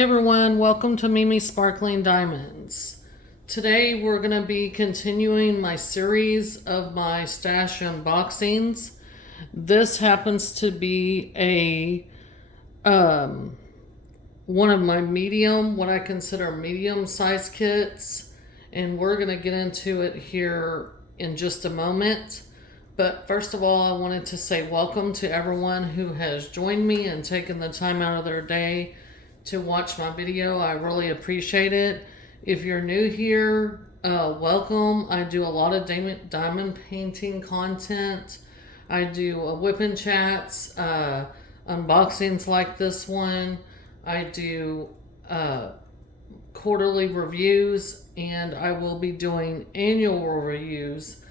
Hi everyone, welcome to Mimi Sparkling Diamonds. Today we're going to be continuing my series of my stash unboxings. This happens to be one of my what I consider medium size kits, and we're going to get into it here in just a moment. But first of all, I wanted to say welcome to everyone who has joined me and taken the time out of their day to watch my video. I really appreciate it. If you're new here, welcome. I do a lot of diamond painting content. I do whipping chats, unboxings like this one. I do quarterly reviews, and I will be doing annual reviews.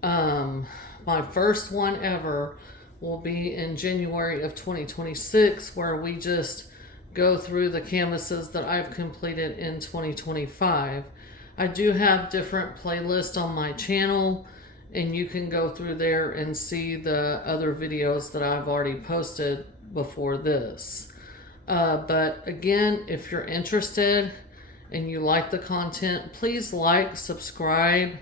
My first one ever will be in January of 2026, where we just go through the canvases that I've completed in 2025. I do have different playlists on my channel, and you can go through there and see the other videos that I've already posted before this. But again, if you're interested and you like the content, please like, subscribe,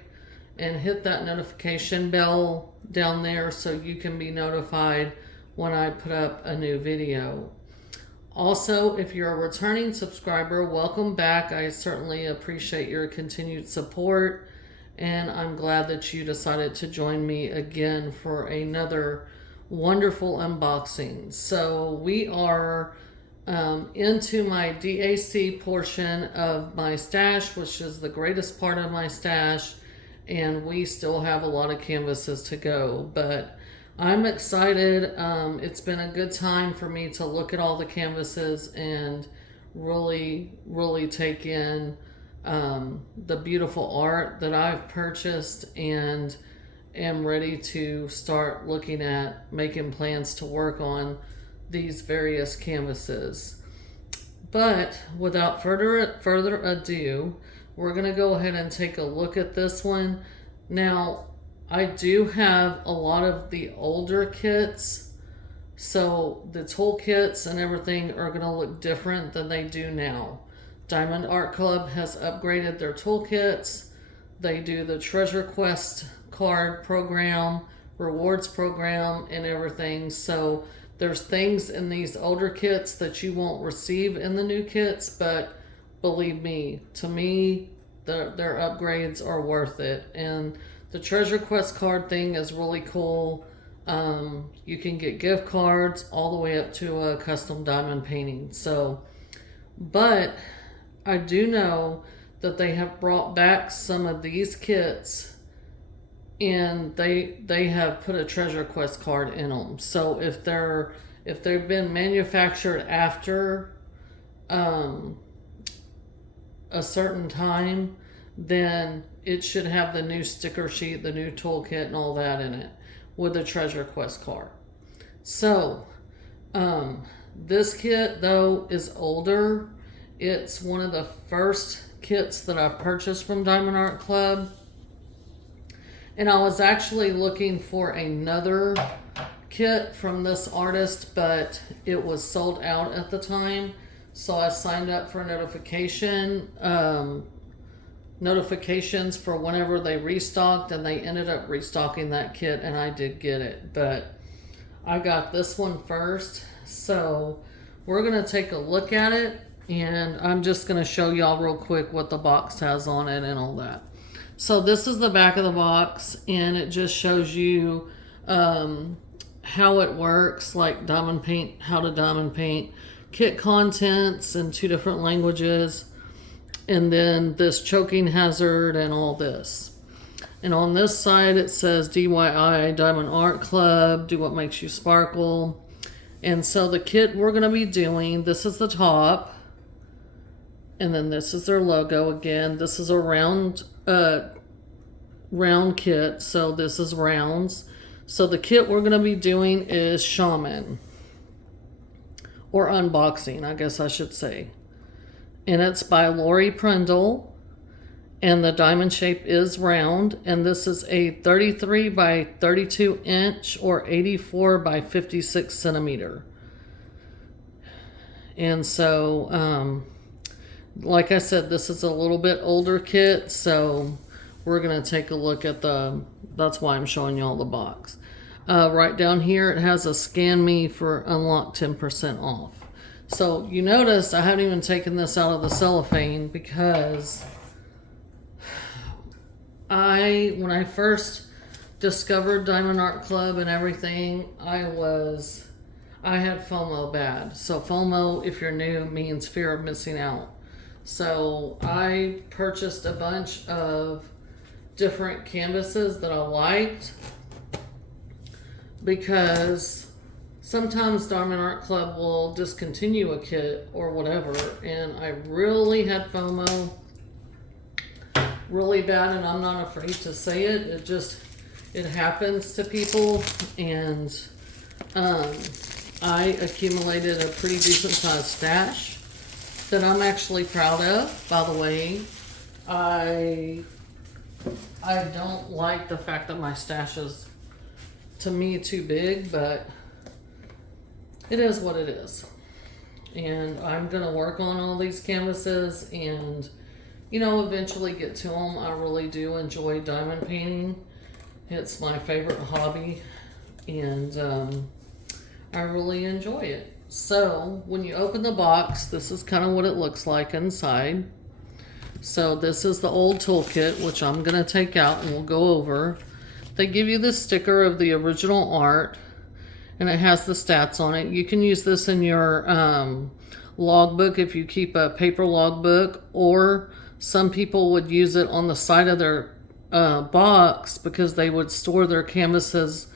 and hit that notification bell down there so you can be notified when I put up a new video. Also, if you're a returning subscriber, welcome back. I certainly appreciate your continued support, and I'm glad that you decided to join me again for another wonderful unboxing. So we are into my DAC portion of my stash, which is the greatest part of my stash, and we still have a lot of canvases to go, but I'm excited. It's been a good time for me to look at all the canvases and really take in the beautiful art that I've purchased, and am ready to start looking at making plans to work on these various canvases. But without further ado, we're going to go ahead and take a look at this one. Now, I do have a lot of the older kits, so the toolkits and everything are going to look different than they do now. Diamond Art Club has upgraded their toolkits. They do the Treasure Quest card program, rewards program, and everything. So there's things in these older kits that you won't receive in the new kits, but believe me, to me, their upgrades are worth it. And the Treasure Quest card thing is really cool. You can get gift cards all the way up to a custom diamond painting. So, but I do know that they have brought back some of these kits, and they have put a Treasure Quest card in them. So if they've been manufactured after a certain time, then it should have the new sticker sheet, the new toolkit, and all that in it with the Treasure Quest card. So this kit though is older. It's one of the first kits that I purchased from Diamond Art Club, and I was actually looking for another kit from this artist, but it was sold out at the time. So I signed up for notifications for whenever they restocked, and they ended up restocking that kit, and I did get it. But I got this one first, so we're going to take a look at it, and I'm just going to show y'all real quick what the box has on it and all that. So this is the back of the box, and it just shows you how it works, like diamond paint, how to diamond paint, kit contents in 2 different languages, and then this choking hazard and all this. And on this side it says DIY Diamond Art Club, do what makes you sparkle. And so the kit we're going to be doing, this is the top, and then this is their logo again. This is a round kit, so this is rounds. So the kit we're going to be doing is Shaman, or unboxing, I guess I should say. And it's by Lori Prindle, and the diamond shape is round, and this is a 33 by 32 inch or 84 by 56 centimeter. And so, like I said, this is a little bit older kit, so we're going to take a look at that's why I'm showing y'all the box. Right down here, it has a scan me for unlock 10% off. So you notice I haven't even taken this out of the cellophane because when I first discovered Diamond Art Club and everything, I had FOMO bad. So FOMO, if you're new, means fear of missing out. So I purchased a bunch of different canvases that I liked because sometimes Diamond Art Club will discontinue a kit or whatever, and I really had FOMO really bad, and I'm not afraid to say it. It happens to people, and I accumulated a pretty decent sized stash that I'm actually proud of. By the way, I don't like the fact that my stash is, to me, too big, but it is what it is. And I'm gonna work on all these canvases and, eventually get to them. I really do enjoy diamond painting. It's my favorite hobby, and I really enjoy it. So when you open the box, this is kind of what it looks like inside. So this is the old toolkit, which I'm going to take out and we'll go over. They give you this sticker of the original art, and it has the stats on it. You can use this in your logbook if you keep a paper logbook, or some people would use it on the side of their box because they would store their canvases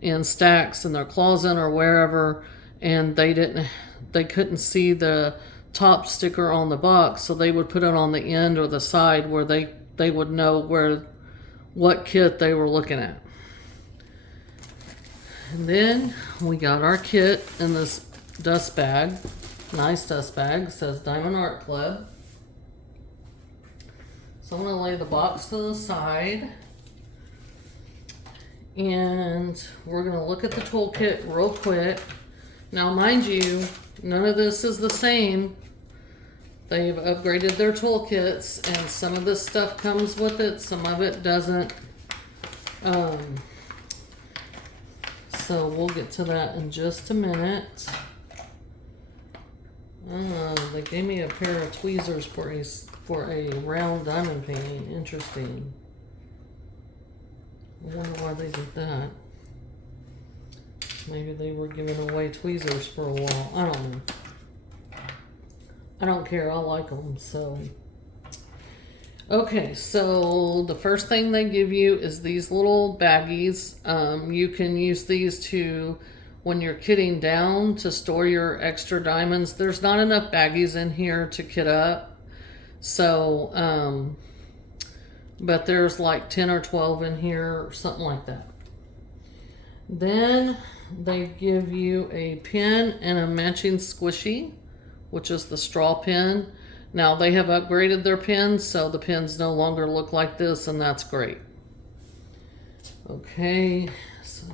in stacks in their closet or wherever, and they couldn't see the top sticker on the box, so they would put it on the end or the side where they would know what kit they were looking at. And then we got our kit in this dust bag. Nice dust bag. It says Diamond Art Club. So I'm going to lay the box to the side, and we're going to look at the toolkit real quick. Now, mind you, none of this is the same. They've upgraded their toolkits, and some of this stuff comes with it, some of it doesn't. So we'll get to that in just a minute. They gave me a pair of tweezers for a round diamond painting. Interesting. I wonder why they did that. Maybe they were giving away tweezers for a while. I don't know. I don't care. I like them. So, okay. So the first thing they give you is these little baggies. You can use these when you're kitting down, to store your extra diamonds. There's not enough baggies in here to kit up. So, but there's like 10 or 12 in here or something like that. Then they give you a pen and a matching squishy, which is the straw pen. Now they have upgraded their pens, so the pens no longer look like this, and that's great. Okay, so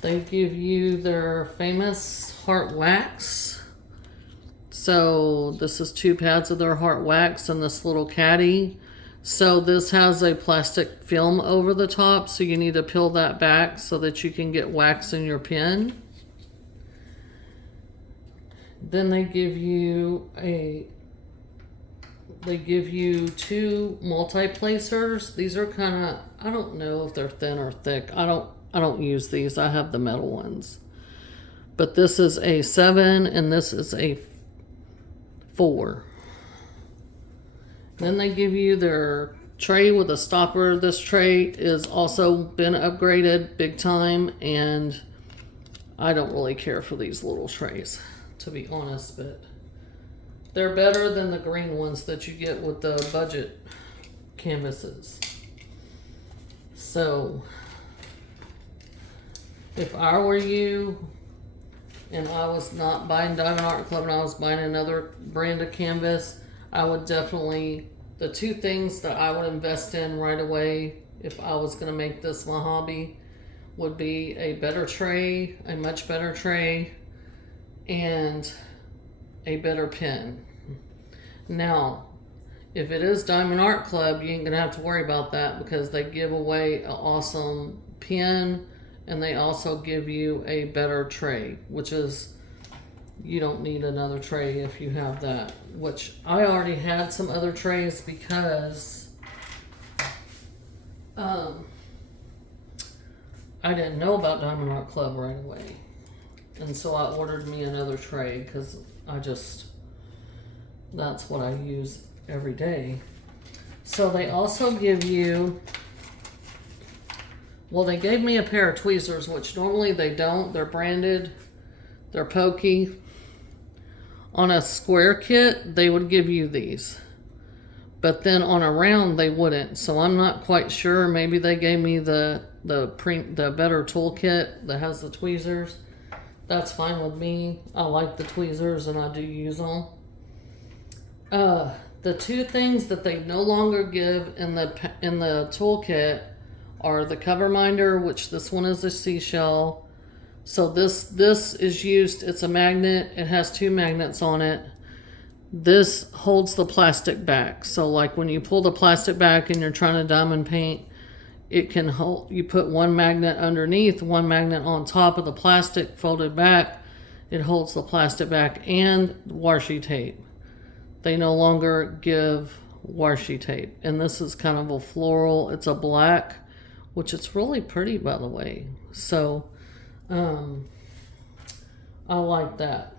they give you their famous heart wax. So this is 2 pads of their heart wax and this little caddy. So this has a plastic film over the top, so you need to peel that back so that you can get wax in your pen. Then they give you 2 multi-placers. These are kind of, I don't know if they're thin or thick. I don't use these. I have the metal ones. But this is a 7 and this is a 4. Then they give you their tray with a stopper. This tray is also been upgraded big time, and I don't really care for these little trays, to be honest, but they're better than the green ones that you get with the budget canvases. So if I were you and I was not buying Diamond Art Club and I was buying another brand of canvas, I would definitely, the 2 things that I would invest in right away if I was going to make this my hobby would be a better tray, a much better tray, and a better pen. Now, if it is Diamond Art Club, you ain't gonna have to worry about that because they give away an awesome pen and they also give you a better tray, which is, you don't need another tray if you have that, which I already had some other trays because I didn't know about Diamond Art Club right away. And so I ordered me another tray because that's what I use every day. So they also give you, well, they gave me a pair of tweezers, which normally they don't. They're branded, they're pokey. On a square kit, they would give you these. But then on a round, they wouldn't. So I'm not quite sure. Maybe they gave me the better toolkit that has the tweezers. That's fine with me. I like the tweezers and I do use them. The two things that they no longer give in the toolkit are the cover minder, which this one is a seashell. So this is used, it's a magnet, it has two magnets on it. This holds the plastic back. So like when you pull the plastic back and you're trying to diamond paint, it can hold, you put one magnet underneath, one magnet on top of the plastic folded back. It holds the plastic back and washi tape. They no longer give washi tape. And this is kind of a floral, it's a black, which it's really pretty by the way. So I like that.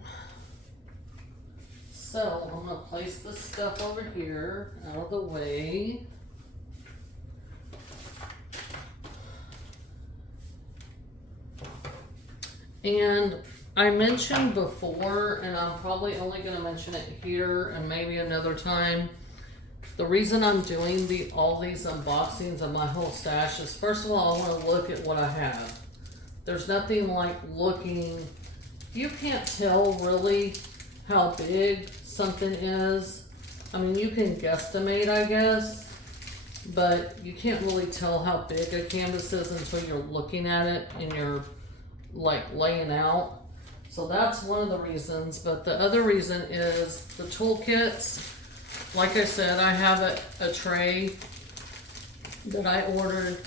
So I'm gonna place this stuff over here out of the way. And I mentioned before, and I'm probably only gonna mention it here and maybe another time. The reason I'm doing all these unboxings of my whole stash is, first of all, I wanna look at what I have. There's nothing like looking, you can't tell really how big something is. I mean, you can guesstimate, I guess, but you can't really tell how big a canvas is until you're looking at it and you're like laying out. So that's one of the reasons, but the other reason is the toolkits. Like I said, I have a tray that I ordered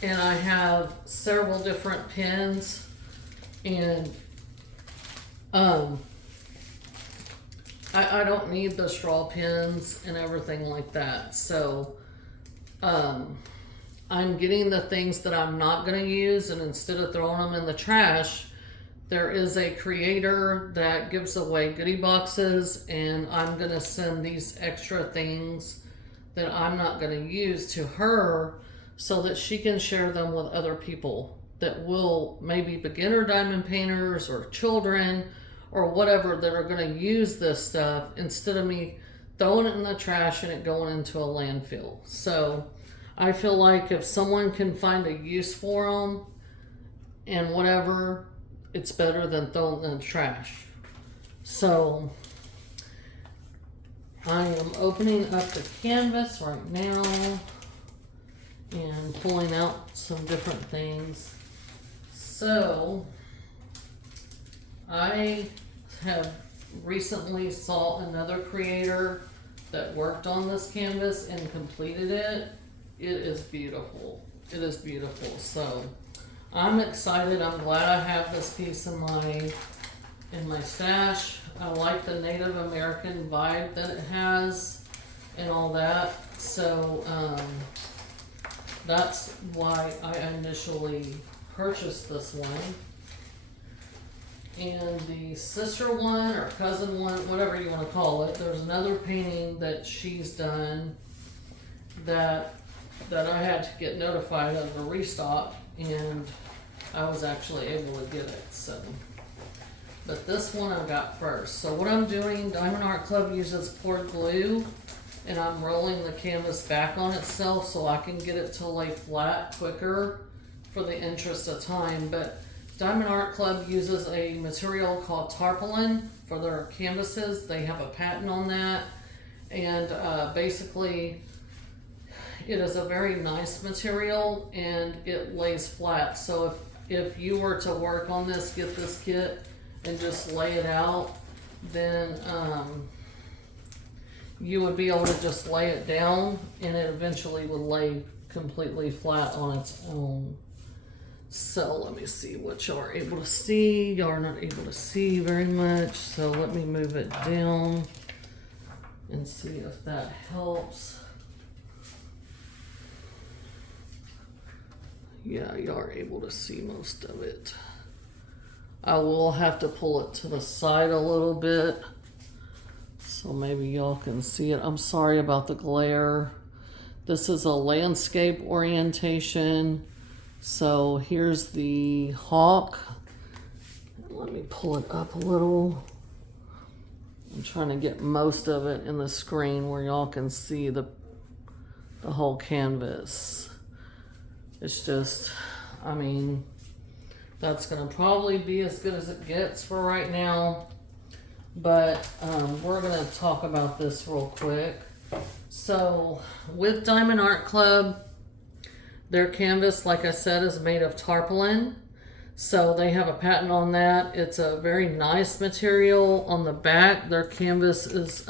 and I have several different pens and I don't need the straw pins and everything like that. So I'm getting the things that I'm not going to use, and instead of throwing them in the trash, there is a creator that gives away goodie boxes, and I'm going to send these extra things that I'm not going to use to her so that she can share them with other people that will, maybe beginner diamond painters or children or whatever, that are going to use this stuff instead of me throwing it in the trash and it going into a landfill. So I feel like if someone can find a use for them and whatever, it's better than throwing it in the trash. So I am opening up the canvas right now and pulling out some different things. So I have recently saw another creator that worked on this canvas and completed it. It is beautiful. It is beautiful. So I'm excited. I'm glad I have this piece in my stash. I like the Native American vibe that it has and all that. So that's why I initially purchased this one. And the sister one or cousin one, whatever you want to call it, there's another painting that she's done that I had to get notified of the restock, and I was actually able to get it. So, but this one I got first. So what I'm doing, Diamond Art Club uses poured glue, and I'm rolling the canvas back on itself so I can get it to lay flat quicker for the interest of time. But Diamond Art Club uses a material called tarpaulin for their canvases. They have a patent on that, and basically it is a very nice material and it lays flat. So if you were to work on this, get this kit and just lay it out, then you would be able to just lay it down and it eventually would lay completely flat on its own. So let me see what y'all are able to see. Y'all are not able to see very much, so let me move it down and see if that helps. Yeah, you are able to see most of it. I will have to pull it to the side a little bit so maybe y'all can see it. I'm sorry about the glare. This is a landscape orientation. So here's the hawk. Let me pull it up a little. I'm trying to get most of it in the screen where y'all can see the whole canvas. It's just, I mean, that's gonna probably be as good as it gets for right now. But we're gonna talk about this real quick. So with Diamond Art Club, their canvas, like I said, is made of tarpaulin. So they have a patent on that. It's a very nice material. On the back, their canvas is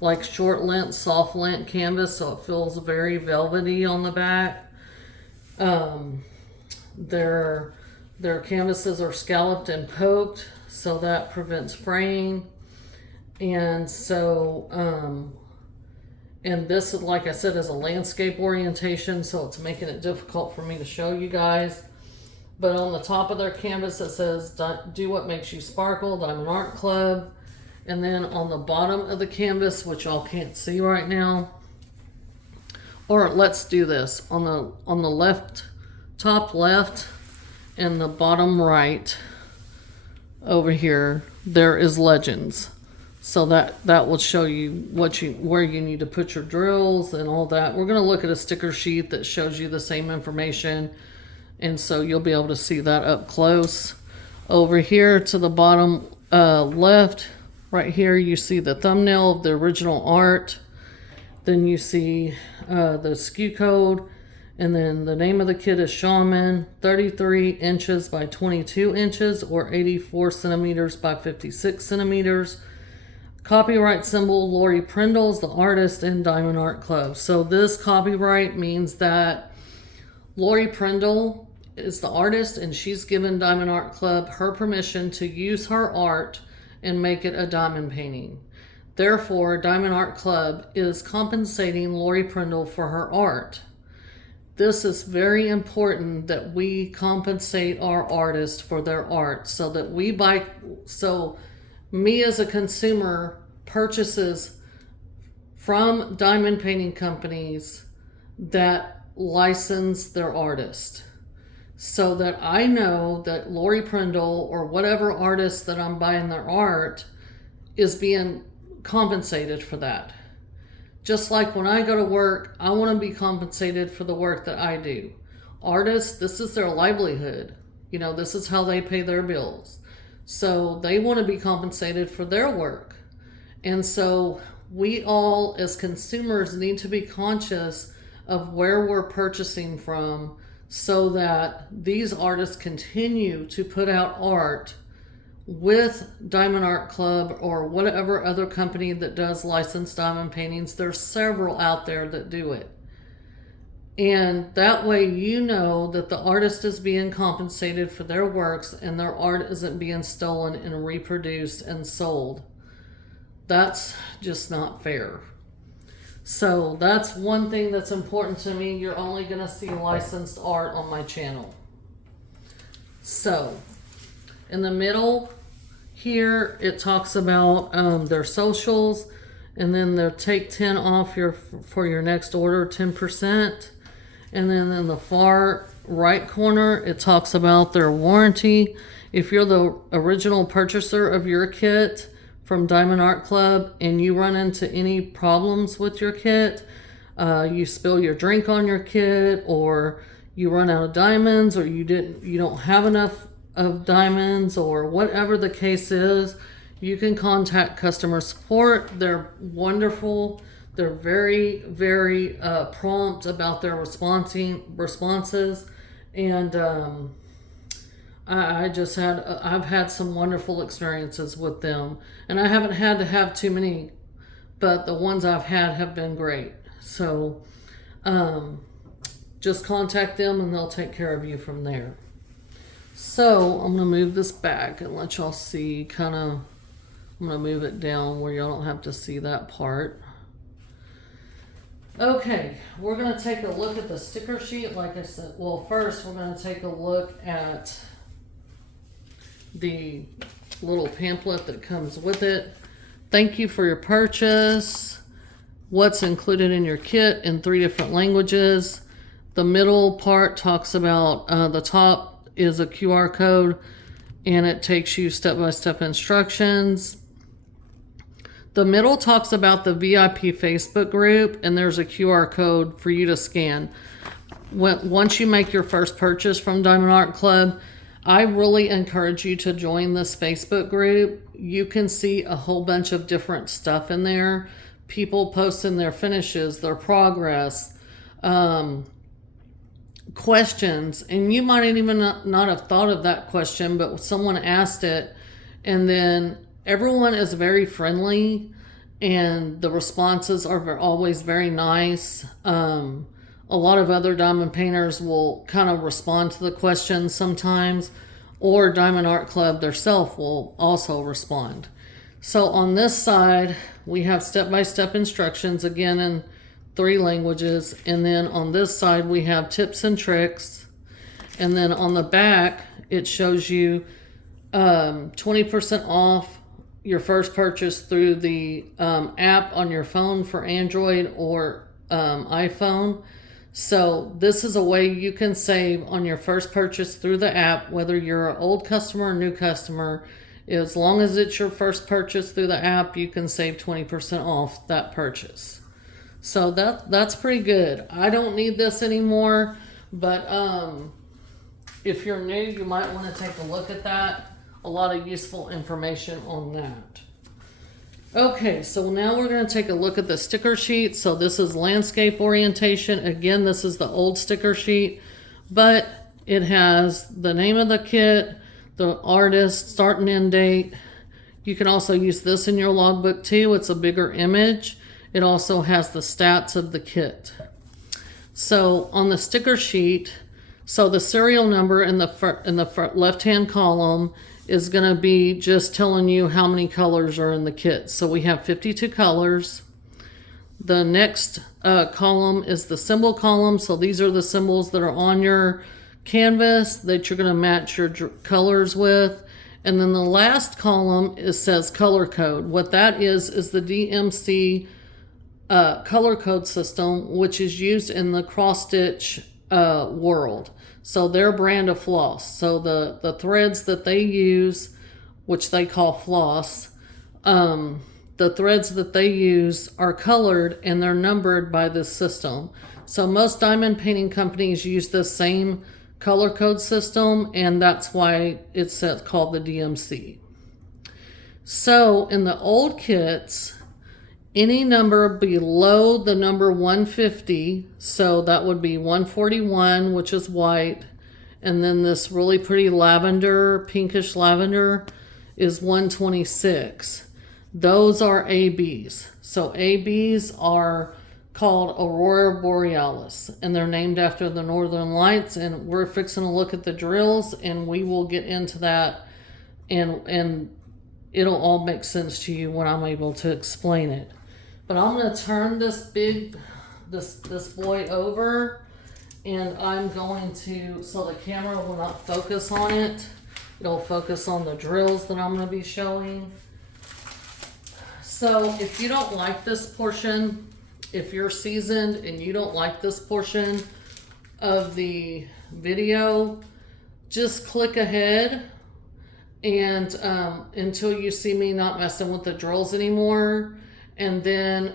like short lint, soft lint canvas, so it feels very velvety on the back. Their canvases are scalloped and poked, so that prevents fraying. And so, and this, like I said, is a landscape orientation, so it's making it difficult for me to show you guys. But on the top of their canvas, it says, "Do what makes you sparkle, Diamond Art Club." And then on the bottom of the canvas, which y'all can't see right now, or let's do this. On the left, top left, and the bottom right, over here, there is legends. So that will show you where you need to put your drills and all that. We're going to look at a sticker sheet that shows you the same information, and so you'll be able to see that up close. Over here to the bottom left, right here, you see the thumbnail of the original art. Then you see the SKU code, and then the name of the kit is Shaman, 33 inches by 22 inches, or 84 centimeters by 56 centimeters. Copyright symbol, Lori Prindle's the artist, and Diamond Art Club. So this copyright means that Lori Prindle is the artist, and she's given Diamond Art Club her permission to use her art and make it a diamond painting. Therefore, Diamond Art Club is compensating Lori Prindle for her art. This is very important that we compensate our artists for their art, so that we buy, so me as a consumer purchases from diamond painting companies that license their artist, so that I know that Lori Prindle or whatever artist that I'm buying their art is being compensated for that. Just like when I go to work, I want to be compensated for the work that I do. Artists, this is their livelihood. You know, this is how they pay their bills. So they want to be compensated for their work. And so we all as consumers need to be conscious of where we're purchasing from, so that these artists continue to put out art with Diamond Art Club or whatever other company that does licensed diamond paintings. There's several out there that do it. And that way you know that the artist is being compensated for their works and their art isn't being stolen and reproduced and sold. That's just not fair. So that's one thing that's important to me. You're only going to see licensed art on my channel. So in the middle here, it talks about their socials, and then they'll take 10 off for your next order, 10%. And then in the far right corner, it talks about their warranty. If you're the original purchaser of your kit from Diamond Art Club and you run into any problems with your kit, you spill your drink on your kit, or you run out of diamonds, or you don't have enough of diamonds, or whatever the case is, you can contact customer support. They're wonderful. They're very, very prompt about their responses. And I just had, I've had some wonderful experiences with them, and I haven't had to have too many, but the ones I've had have been great. So, just contact them and they'll take care of you from there. So I'm gonna move this back and let y'all see kind of, I'm gonna move it down where y'all don't have to see that part. Okay, we're gonna take a look at the sticker sheet. Like I said, well, first we're gonna take a look at the little pamphlet that comes with it. Thank you for your purchase. What's included in your kit in 3 different languages. The middle part talks about, the top is a QR code and it takes you step-by-step instructions. The middle talks about the VIP Facebook group, and there's a QR code for you to scan. Once you make your first purchase from Diamond Art Club, I really encourage you to join this Facebook group. You can see a whole bunch of different stuff in there. People posting their finishes, their progress, questions, and you might even not have thought of that question, but someone asked it, and then everyone is very friendly and the responses are always very nice. A lot of other diamond painters will kind of respond to the questions sometimes, or Diamond Art Club themselves will also respond. So on this side, we have step-by-step instructions, again in 3 languages. And then on this side, we have tips and tricks. And then on the back, it shows you 20% off your first purchase through the app on your phone for Android or iPhone. So this is a way you can save on your first purchase through the app, whether you're an old customer or new customer. As long as it's your first purchase through the app, you can save 20% off that purchase. So that's pretty good. I don't need this anymore, but if you're new, you might want to take a look at that. A lot of useful information on that. Okay, so now we're going to take a look at the sticker sheet. So this is landscape orientation. Again, this is the old sticker sheet, but it has the name of the kit, the artist, start and end date. You can also use this in your logbook too. It's a bigger image. It also has the stats of the kit. So on the sticker sheet, so the serial number in the left-hand column is going to be just telling you how many colors are in the kit. So we have 52 colors. The next column is the symbol column. So these are the symbols that are on your canvas that you're going to match your colors with. And then the last column says color code. What that is the DMC color code system, which is used in the cross stitch world. So their brand of floss. So the threads that they use, which they call floss, the threads that they use are colored and they're numbered by this system. So most diamond painting companies use the same color code system, and that's why it's called the DMC. So in the old kits, any number below the number 150, so that would be 141, which is white, and then this really pretty lavender, pinkish lavender, is 126. Those are ABs. So ABs are called Aurora Borealis, and they're named after the Northern Lights, and we're fixing to look at the drills, and we will get into that, and it'll all make sense to you when I'm able to explain it. But I'm going to turn this boy over, and I'm going to, so the camera will not focus on it. It'll focus on the drills that I'm going to be showing. So if you don't like this portion, if you're seasoned and you don't like this portion of the video, just click ahead and until you see me not messing with the drills anymore, and then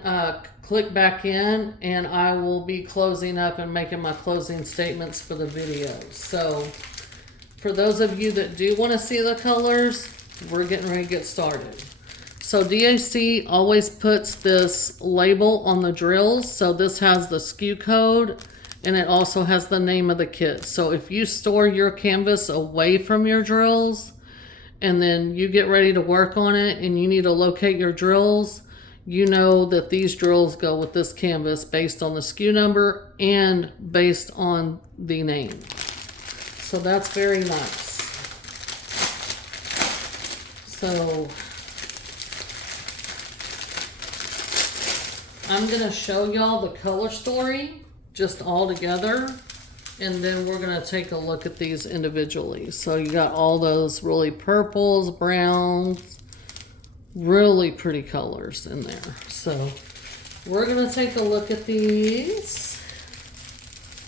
click back in, and I will be closing up and making my closing statements for the video. So for those of you that do want to see the colors, we're getting ready to get started. So DAC always puts this label on the drills. So this has the SKU code and it also has the name of the kit. So if you store your canvas away from your drills and then you get ready to work on it and you need to locate your drills, you know that these drills go with this canvas based on the SKU number and based on the name. So that's very nice. So I'm gonna show y'all the color story just all together, and then we're gonna take a look at these individually. So you got all those really purples, browns, really pretty colors in there. So we're gonna take a look at these.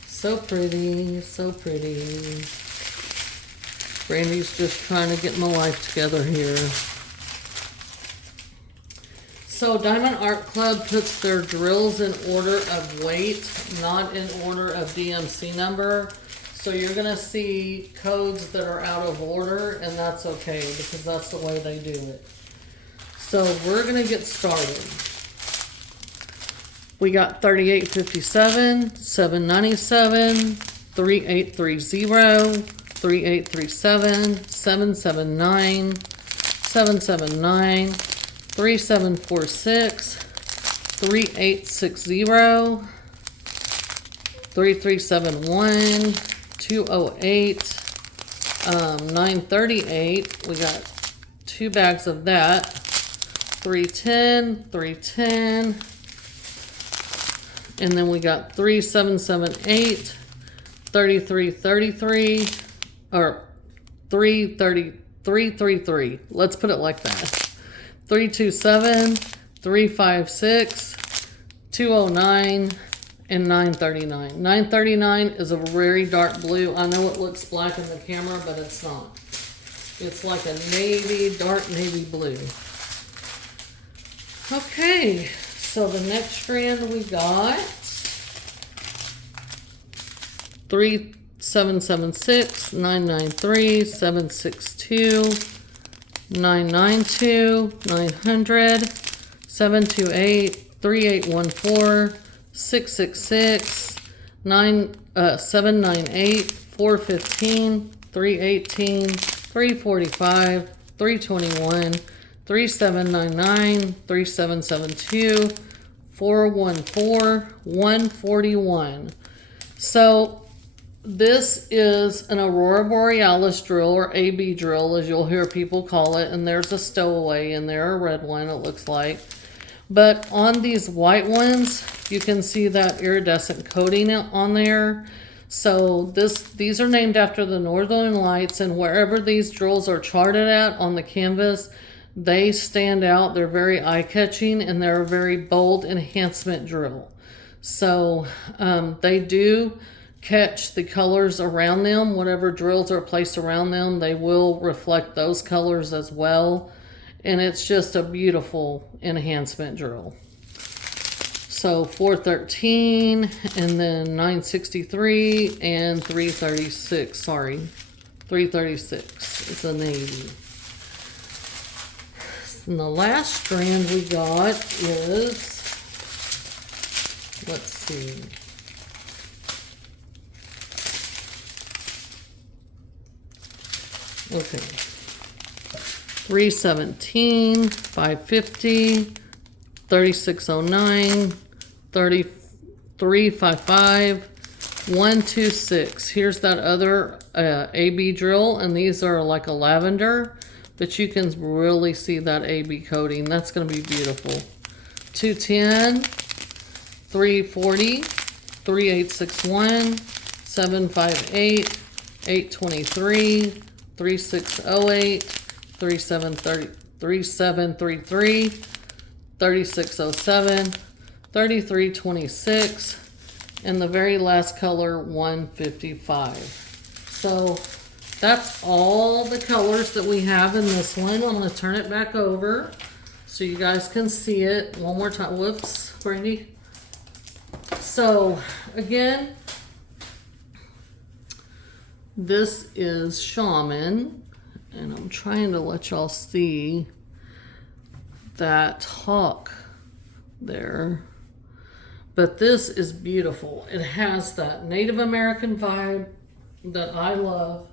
So pretty, so pretty. Brandy's just trying to get my life together here. So Diamond Art Club puts their drills in order of weight, not in order of DMC number. So you're gonna see codes that are out of order, and that's okay because that's the way they do it. So we're gonna get started. We got 3857, 797, 3830, 3837, 779, 779, 3746, 3860, 3371, 208, 938. We got 2 bags of that. 310, 310. And then we got 3778, 3333, or 333. Let's put it like that. 327, 356, 209, and 939. 939 is a very dark blue. I know it looks black in the camera, but it's not. It's like a navy, dark navy blue. Okay, so the next strand we got 3776, 993, 762, 992, 900, 728, 3814, 666, 798, 415, 318, 345, 321, 3799, 3772, 414, 141. So this is an Aurora Borealis drill, or AB drill as you'll hear people call it, and there's a stowaway in there, a red one it looks like. But on these white ones, you can see that iridescent coating on there. So these are named after the Northern Lights, and wherever these drills are charted at on the canvas, they stand out. They're very eye-catching, and they're a very bold enhancement drill. So they do catch the colors around them. Whatever drills are placed around them, they will reflect those colors as well. And it's just a beautiful enhancement drill. So 413, and then 963, and 336. Sorry, 336. It's a navy. And the last strand we got is, let's see. Okay. 317, 550, 3609, 3355, 126. Here's that other AB drill, and these are like a lavender, but you can really see that AB coating. That's going to be beautiful. 210, 340, 3861, 758, 823, 3608, 3733, 3607, 3326, and the very last color 155. So that's all the colors that we have in this one. I'm going to turn it back over so you guys can see it one more time. Whoops, Brandy. So again, this is Shaman, and I'm trying to let y'all see that hawk there. But this is beautiful. It has that Native American vibe that I love.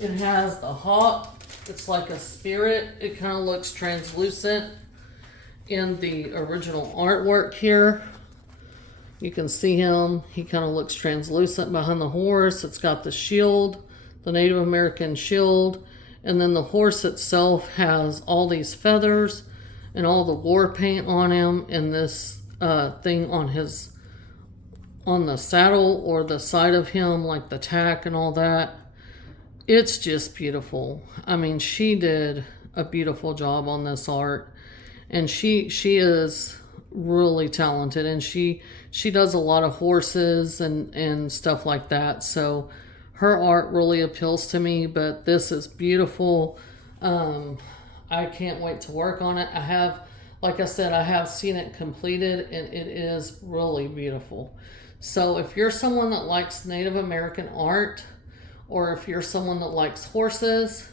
It has the hawk. It's like a spirit. It kind of looks translucent in the original artwork here. You can see him. He kind of looks translucent behind the horse. It's got the shield, the Native American shield. And then the horse itself has all these feathers and all the war paint on him, and this thing on the saddle or the side of him, like the tack and all that. It's just beautiful. I mean, she did a beautiful job on this art, and she is really talented, and she does a lot of horses and stuff like that. So her art really appeals to me. But this is beautiful. I can't wait to work on it. Like I said, I have seen it completed, and it is really beautiful. So if you're someone that likes Native American art, or if you're someone that likes horses,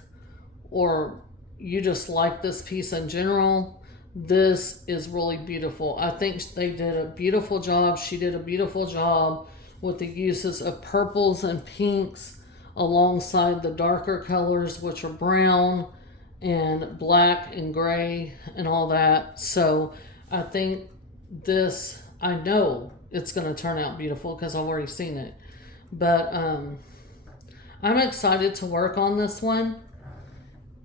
or you just like this piece in general, this is really beautiful. I think they did a beautiful job. She did a beautiful job with the uses of purples and pinks alongside the darker colors, which are brown and black and gray and all that. So I think this, I know it's going to turn out beautiful because I've already seen it. But I'm excited to work on this one.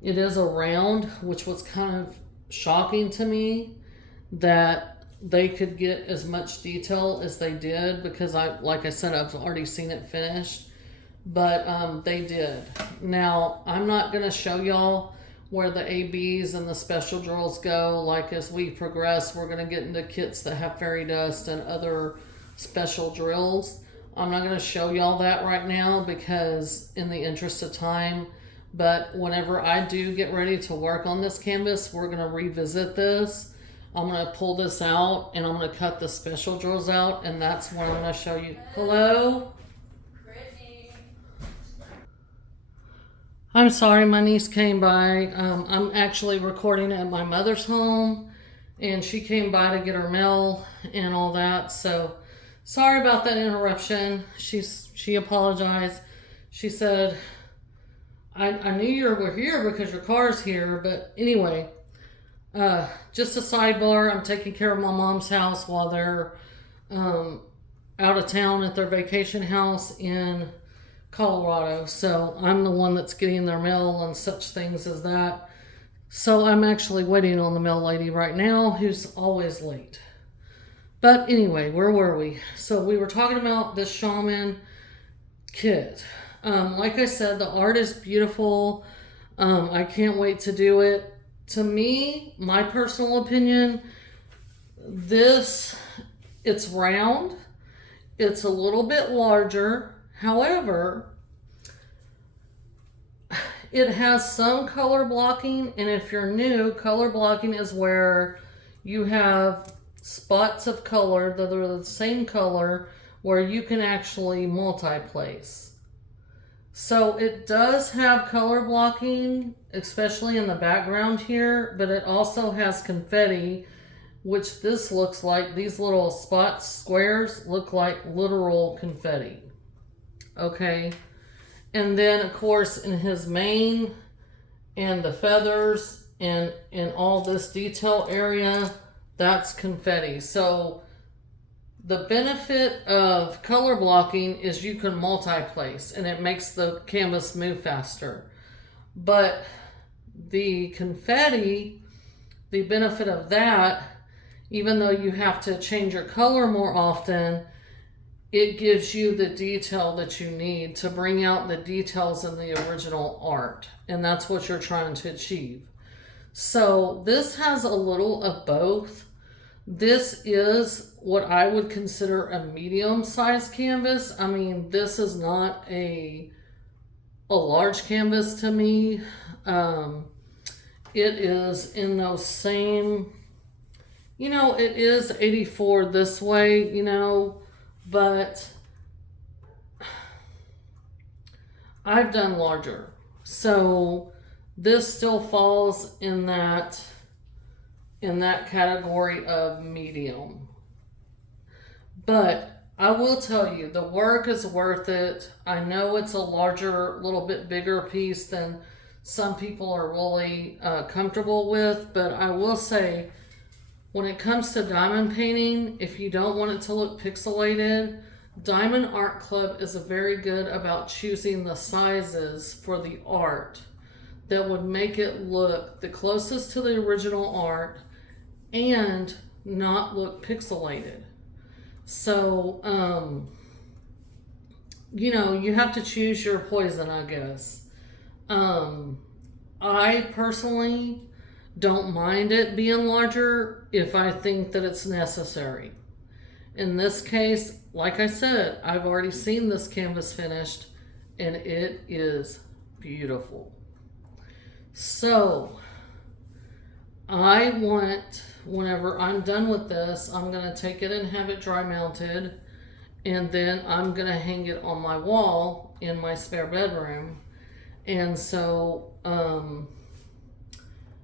It is a round, which was kind of shocking to me that they could get as much detail as they did, because like I said, I've already seen it finished. But they did. Now, I'm not going to show y'all where the ABs and the special drills go. Like, as we progress, we're going to get into kits that have fairy dust and other special drills. I'm not going to show y'all that right now because in the interest of time. But whenever I do get ready to work on this canvas, we're going to revisit this. I'm going to pull this out and I'm going to cut the special drills out, and that's when I'm going to show you. Hello? I'm sorry, my niece came by. I'm actually recording at my mother's home, and she came by to get her mail and all that. So sorry about that interruption. She apologized. She said, I knew you were here because your car's here. But anyway, just a sidebar. I'm taking care of my mom's house while they're out of town at their vacation house in Colorado. So I'm the one that's getting their mail and such things as that. So I'm actually waiting on the mail lady right now, who's always late. But anyway, where were we? So we were talking about this shaman kit. Like I said, the art is beautiful. I can't wait to do it. To me, my personal opinion, it's round. It's a little bit larger. However, it has some color blocking, and if you're new, color blocking is where you have spots of color that are the same color where you can actually multi-place. So it does have color blocking, especially in the background here, but it also has confetti, which this looks like, these little spots, squares, look like literal confetti. Okay, and then of course in his mane and the feathers and in all this detail area, that's confetti. So the benefit of color blocking is you can multi-place and it makes the canvas move faster. But the confetti, the benefit of that, even though you have to change your color more often, it gives you the detail that you need to bring out the details in the original art. And that's what you're trying to achieve. So this has a little of both. This is what I would consider a medium-sized canvas. I mean, this is not a large canvas to me. It is in those same, it is 84 this way, but I've done larger. So this still falls in that in that category of medium. But I will tell you, the work is worth it. I know it's a larger, little bit bigger piece than some people are really comfortable with, but I will say, when it comes to diamond painting, if you don't want it to look pixelated, Diamond Art Club is very good about choosing the sizes for the art that would make it look the closest to the original art and not look pixelated. So, you know, you have to choose your poison, I guess. I personally don't mind it being larger if I think that it's necessary. In this case, like I said, I've already seen this canvas finished and it is beautiful. So, I want, whenever I'm done with this, I'm going to take it and have it dry mounted, and then I'm going to hang it on my wall in my spare bedroom. And so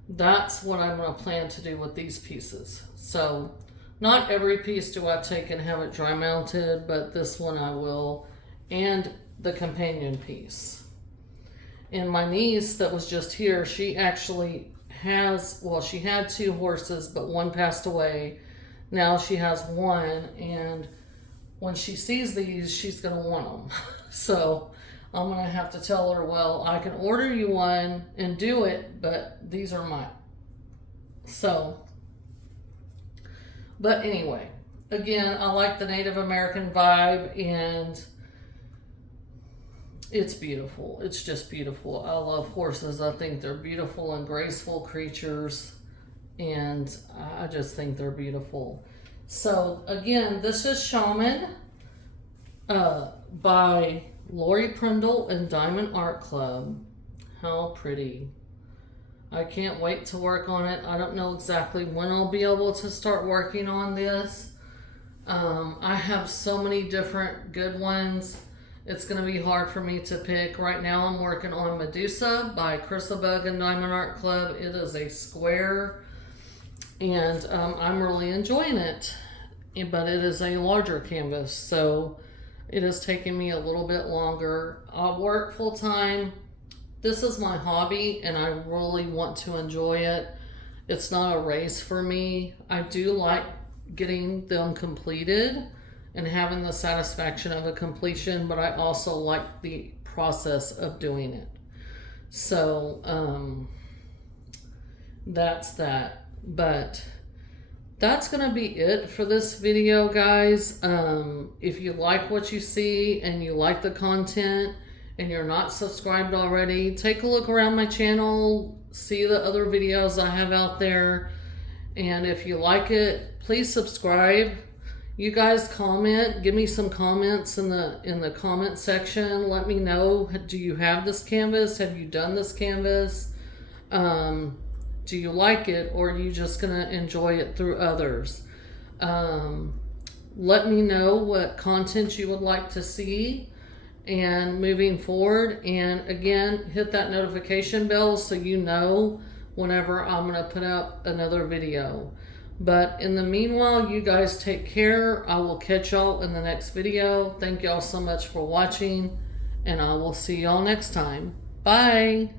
that's what I'm going to plan to do with these pieces. So not every piece do I take and have it dry mounted, but this one I will, and the companion piece. And my niece that was just here, she actually has, well, she had 2 horses, but one passed away. Now she has 1, and when she sees these, she's going to want them. So I'm going to have to tell her, well, I can order you one and do it, but these are mine. So, but anyway, again, I like the Native American vibe, and it's beautiful. It's just beautiful. I love horses. I think they're beautiful and graceful creatures, and I just think they're beautiful. So again, this is Shaman by Lori Prindle and Diamond Art Club. How pretty. I can't wait to work on it. I don't know exactly when I'll be able to start working on this. I have so many different good ones. It's going to be hard for me to pick. Right now I'm working on Medusa by Chrysabug and Diamond Art Club. It is a square, and I'm really enjoying it. But it is a larger canvas, so it is taking me a little bit longer. I work full time. This is my hobby, and I really want to enjoy it. It's not a race for me. I do like getting them completed and having the satisfaction of a completion, but I also like the process of doing it. So that's that. But that's going to be it for this video, guys. If you like what you see and you like the content and you're not subscribed already, take a look around my channel, see the other videos I have out there. And if you like it, please subscribe. You guys comment, give me some comments in the comment section. Let me know, do you have this canvas? Have you done this canvas? Do you like it, or are you just gonna enjoy it through others? Let me know what content you would like to see and moving forward. And again, hit that notification bell so you know whenever I'm gonna put out another video. But in the meanwhile, you guys take care. I will catch y'all in the next video. Thank y'all so much for watching, and I will see y'all next time. Bye.